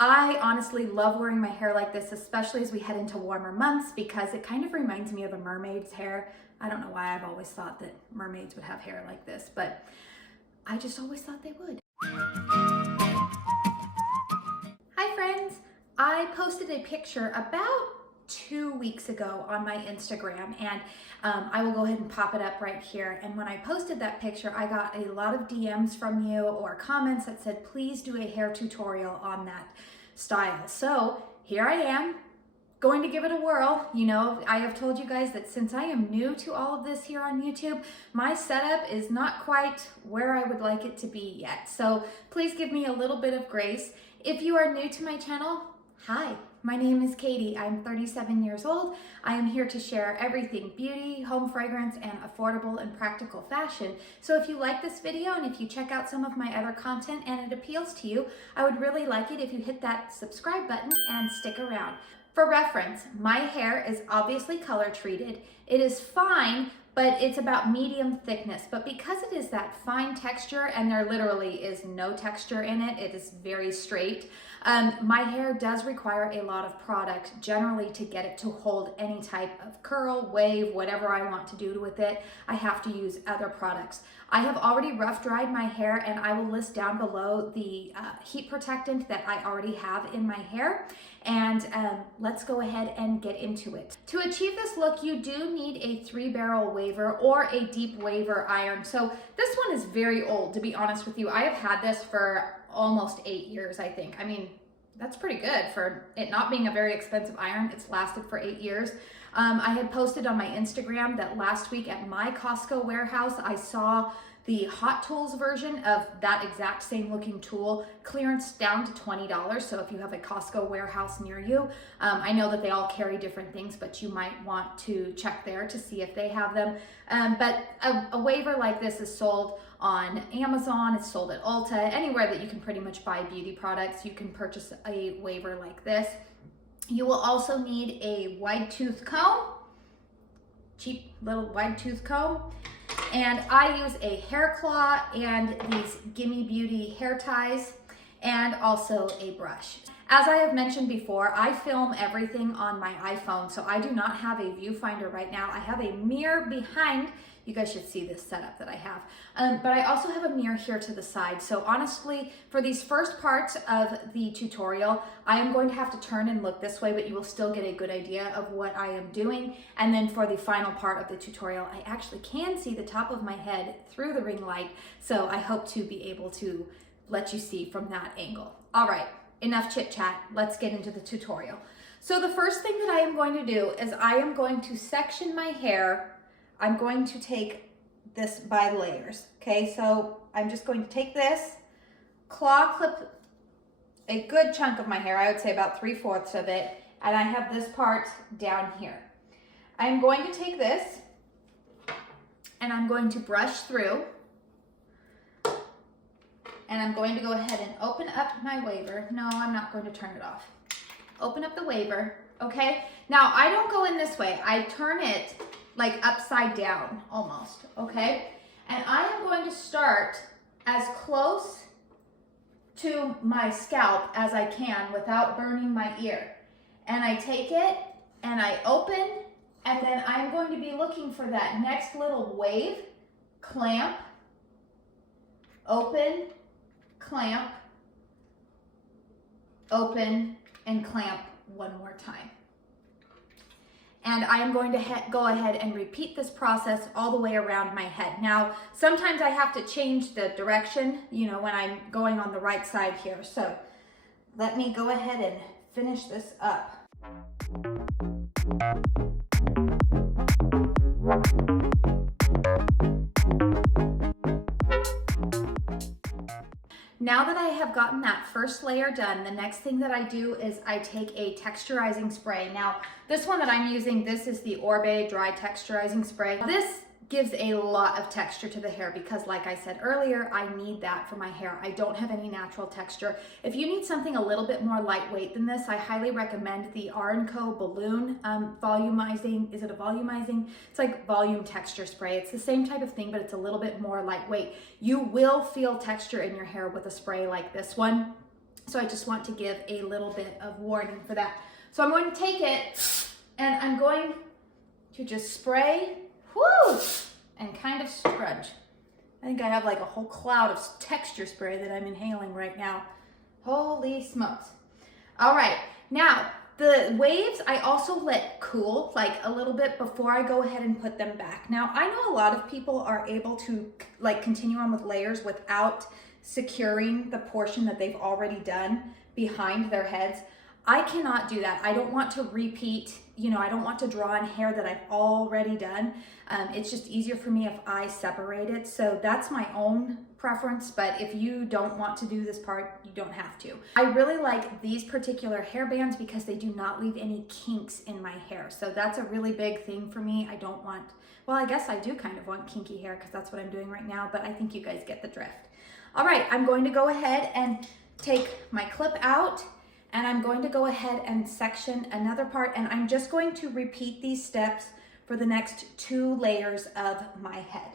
I honestly love wearing my hair like this, especially as we head into warmer months, because it kind of reminds me of a mermaid's hair. I don't know why I've always thought that mermaids would have hair like this, but I just always thought they would. Hi friends, I posted a picture about 2 weeks ago on my Instagram, and I will go ahead and pop it up right here. And when I posted that picture, I got a lot of DMs from you or comments that said, please do a hair tutorial on that style. So here I am, going to give it a whirl. You know, I have told you guys that since I am new to all of this here on YouTube, my setup is not quite where I would like it to be yet. So please give me a little bit of grace. If you are new to my channel, hi, my name is Katie. I'm 37 years old. I am here to share everything beauty, home fragrance, and affordable and practical fashion. So if you like this video and if you check out some of my other content and it appeals to you, I would really like it if you hit that subscribe button and stick around. For reference, my hair is obviously color treated. It is fine, but it's about medium thickness. But because it is that fine texture, and there literally is no texture in it, it is very straight, my hair does require a lot of product generally to get it to hold any type of curl, wave, whatever I want to do with it. I have to use other products. I have already rough dried my hair, and I will list down below the heat protectant that I already have in my hair. And let's go ahead and get into it. To achieve this look, you do need a 3-barrel waver or a deep waver iron. So this one is very old, to be honest with you. I have had this for almost 8 years, I think. I mean, that's pretty good for it not being a very expensive iron. It's lasted for 8 years. I had posted on my Instagram that last week at my Costco warehouse, I saw the Hot Tools version of that exact same looking tool clearance down to $20. So if you have a Costco warehouse near you, I know that they all carry different things, but you might want to check there to see if they have them. But a waver like this is sold on Amazon, it's sold at Ulta, anywhere that you can pretty much buy beauty products, you can purchase a waver like this. You will also need a wide tooth comb, cheap little wide tooth comb. And I use a hair claw and these Gimme Beauty hair ties, and also a brush. As I have mentioned before, I film everything on my iPhone, so I do not have a viewfinder right now. I have a mirror behind. You guys should see this setup that I have. But I also have a mirror here to the side. So honestly, for these first parts of the tutorial, I am going to have to turn and look this way, but you will still get a good idea of what I am doing. And then for the final part of the tutorial, I actually can see the top of my head through the ring light. So I hope to be able to let you see from that angle. All right, enough chit chat. Let's get into the tutorial. So the first thing that I am going to do is I am going to section my hair. I'm going to take this by layers, okay? So I'm just going to take this, claw clip a good chunk of my hair, I would say about 3/4 of it, and I have this part down here. I'm going to take this, and I'm going to brush through, and I'm going to go ahead and open up my waver. No, I'm not going to turn it off. Open up the waver, okay? Now, I don't go in this way. I turn it like upside down almost, okay? And I am going to start as close to my scalp as I can without burning my ear. And I take it and I open, and then I'm going to be looking for that next little wave, clamp, open, clamp, open, and clamp one more time. And I am going to go ahead and repeat this process all the way around my head. Now, sometimes I have to change the direction, you know, when I'm going on the right side here. So let me go ahead and finish this up. Now that I have gotten that first layer done, the next thing that I do is I take a texturizing spray. Now, this one that I'm using, this is the Oribe Dry Texturizing Spray. This gives a lot of texture to the hair because, like I said earlier, I need that for my hair. I don't have any natural texture. If you need something a little bit more lightweight than this, I highly recommend the R+Co Balloon Volumizing. Is it a Volumizing? It's like volume texture spray. It's the same type of thing, but it's a little bit more lightweight. You will feel texture in your hair with a spray like this one. So I just want to give a little bit of warning for that. So I'm going to take it and I'm going to just spray, whoo, and kind of scrunch. I think I have like a whole cloud of texture spray that I'm inhaling right now. Holy smokes. All right, now the waves I also let cool like a little bit before I go ahead and put them back. Now I know a lot of people are able to like continue on with layers without securing the portion that they've already done behind their heads. I cannot do that. I don't want to repeat, you know, I don't want to draw in hair that I've already done. It's just easier for me if I separate it. So that's my own preference, but if you don't want to do this part, you don't have to. I really like these particular hair bands because they do not leave any kinks in my hair. So that's a really big thing for me. I don't want, well, I guess I do kind of want kinky hair because that's what I'm doing right now, but I think you guys get the drift. All right, I'm going to go ahead and take my clip out and I'm going to go ahead and section another part, and I'm just going to repeat these steps for the next 2 layers of my head.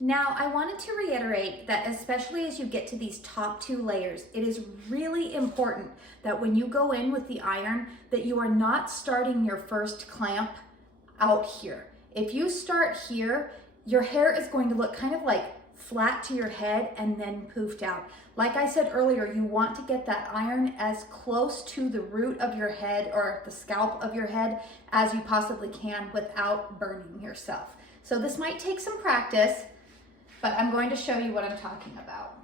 Now, I wanted to reiterate that especially as you get to these top 2 layers, it is really important that when you go in with the iron, that you are not starting your first clamp out here. If you start here, your hair is going to look kind of like flat to your head and then poofed out. Like I said earlier, you want to get that iron as close to the root of your head or the scalp of your head as you possibly can without burning yourself. So this might take some practice, but I'm going to show you what I'm talking about.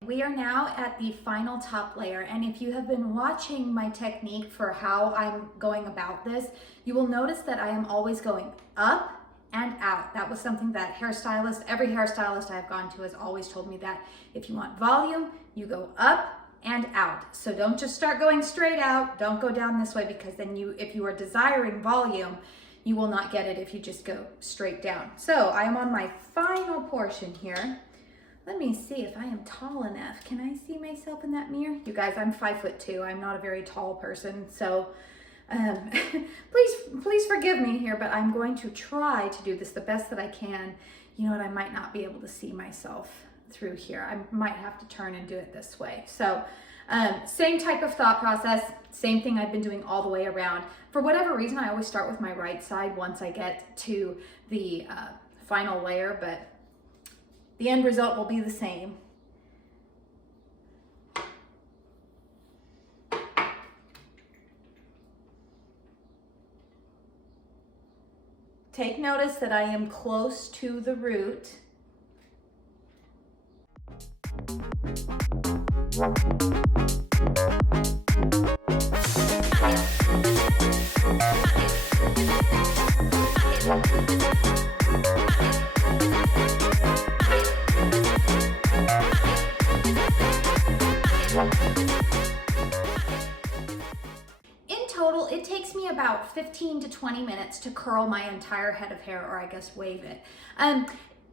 We are now at the final top layer, and if you have been watching my technique for how I'm going about this, you will notice that I am always going up and out. That was something that every hairstylist I've gone to has always told me, that if you want volume, you go up and out. So don't just start going straight out. Don't go down this way, because then if you are desiring volume, you will not get it if you just go straight down. So I am on my final portion here. Let me see if I am tall enough. Can I see myself in that mirror? You guys, I'm 5'2". I'm not a very tall person, so please forgive me here, but I'm going to try to do this the best that I can. You know what, I might not be able to see myself through here. I might have to turn and do it this way. So same type of thought process, same thing I've been doing all the way around. For whatever reason, I always start with my right side once I get to the final layer, but the end result will be the same. Take notice that I am close to the root. It takes me about 15 to 20 minutes to curl my entire head of hair, or I guess wave it.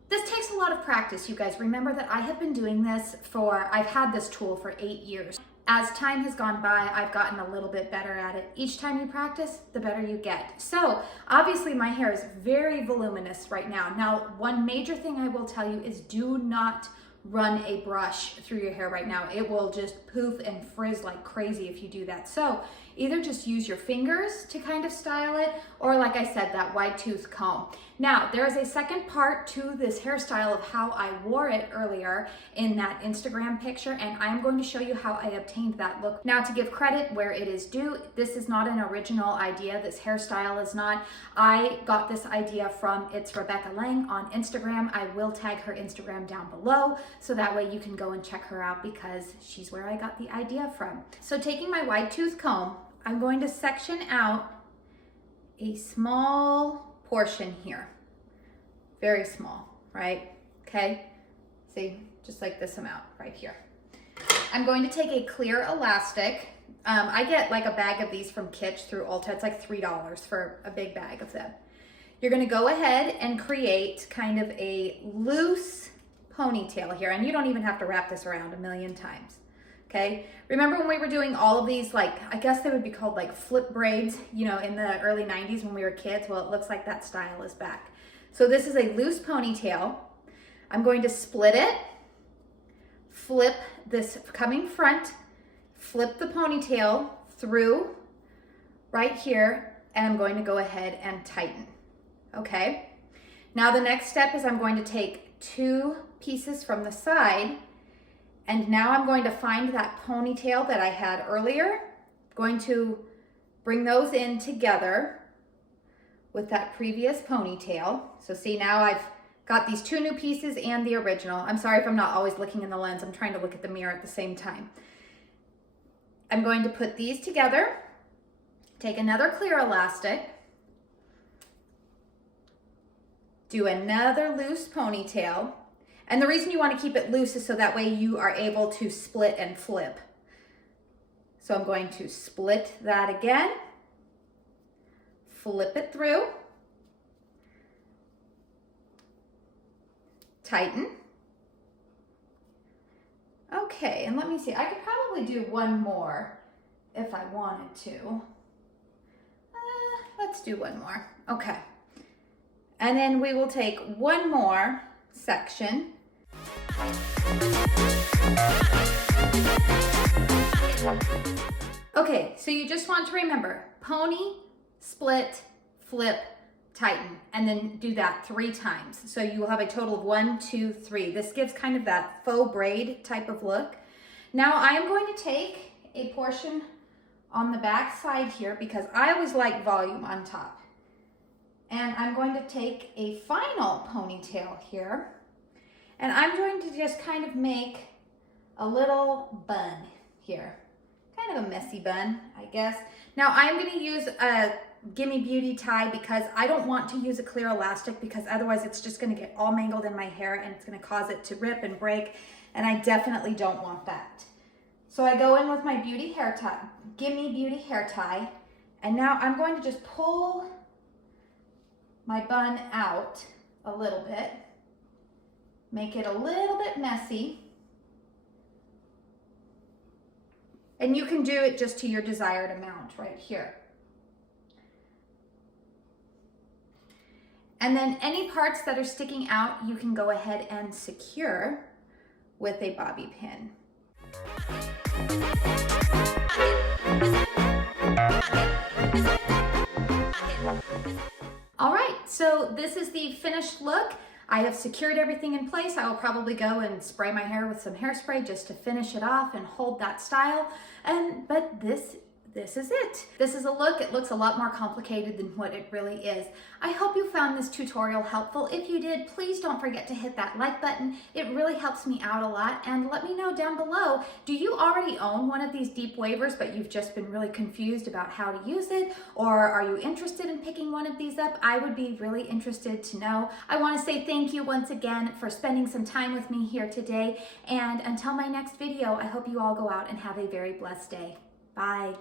This takes a lot of practice, you guys. Remember that I have been doing this I've had this tool for 8 years. As time has gone by, I've gotten a little bit better at it. Each time you practice, the better you get. So obviously my hair is very voluminous right now. Now, one major thing I will tell you is do not run a brush through your hair right now. It will just poof and frizz like crazy if you do that. So either just use your fingers to kind of style it, or like I said, that wide tooth comb. Now, there is a second part to this hairstyle of how I wore it earlier in that Instagram picture, and I'm going to show you how I obtained that look. Now, to give credit where it is due, this is not an original idea. This hairstyle is not. I got this idea from its.rebekah.lange on Instagram. I will tag her Instagram down below, so that way you can go and check her out because she's where I got the idea from. So taking my wide tooth comb, I'm going to section out a small portion here. Very small, right? Okay, see, just like this amount right here. I'm going to take a clear elastic. I get like a bag of these from Kitsch through Ulta. It's like $3 for a big bag of them. You're gonna go ahead and create kind of a loose ponytail here, and you don't even have to wrap this around a million times. Okay, remember when we were doing all of these, like, I guess they would be called like flip braids, you know, in the early 90s when we were kids? Well, it looks like that style is back. So this is a loose ponytail. I'm going to split it, flip this coming front, flip the ponytail through right here, and I'm going to go ahead and tighten. Okay, now the next step is I'm going to take 2 pieces from the side, and now I'm going to find that ponytail that I had earlier, going to bring those in together with that previous ponytail. So see, now I've got these 2 new pieces and the original. I'm sorry if I'm not always looking in the lens. I'm trying to look at the mirror at the same time. I'm going to put these together, take another clear elastic, do another loose ponytail. And the reason you want to keep it loose is so that way you are able to split and flip. So I'm going to split that again, flip it through, tighten. Okay, and let me see, I could probably do one more if I wanted to. Let's do one more, okay. And then we will take one more section. Okay, so you just want to remember, pony, split, flip, tighten, and then do that 3 times. So you will have a total of 1, 2, 3. This gives kind of that faux braid type of look. Now I am going to take a portion on the back side here because I always like volume on top. And I'm going to take a final ponytail here, and I'm going to just kind of make a little bun here. Kind of a messy bun, I guess. Now I'm going to use a Gimme Beauty tie because I don't want to use a clear elastic because otherwise it's just going to get all mangled in my hair and it's going to cause it to rip and break, and I definitely don't want that. So I go in with my beauty hair tie, Gimme Beauty hair tie, and now I'm going to just pull my bun out a little bit, make it a little bit messy, and you can do it just to your desired amount right here. And then any parts that are sticking out, you can go ahead and secure with a bobby pin. All right, so this is the finished look. I have secured everything in place. I will probably go and spray my hair with some hairspray just to finish it off and hold that style. But this is it. This is a look. It looks a lot more complicated than what it really is. I hope you found this tutorial helpful. If you did, please don't forget to hit that like button. It really helps me out a lot. And let me know down below, do you already own one of these deep wavers, but you've just been really confused about how to use it? Or are you interested in picking one of these up? I would be really interested to know. I want to say thank you once again for spending some time with me here today. And until my next video, I hope you all go out and have a very blessed day. Bye.